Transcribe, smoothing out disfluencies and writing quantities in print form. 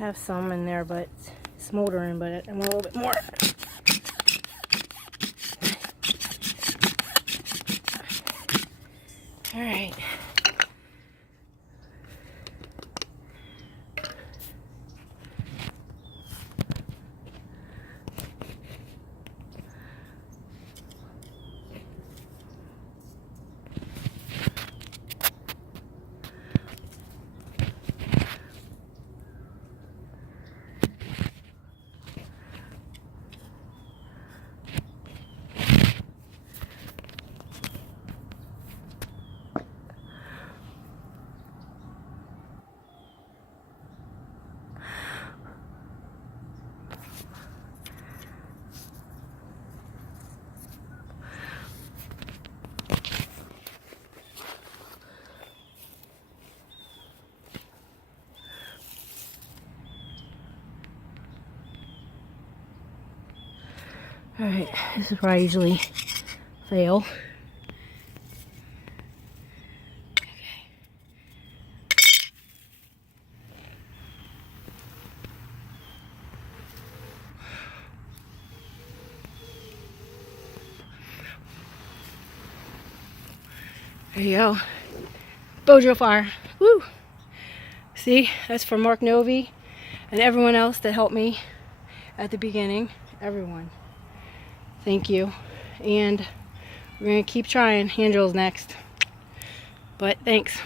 have some in there, but it's smoldering, but I want a little bit more. All right. Alright, this is where I usually fail. There you go. Bojo fire. Woo! See, that's for Mark Novy and everyone else that helped me at the beginning. Everyone. Thank you. And we're going to keep trying. Hand drills next. But thanks.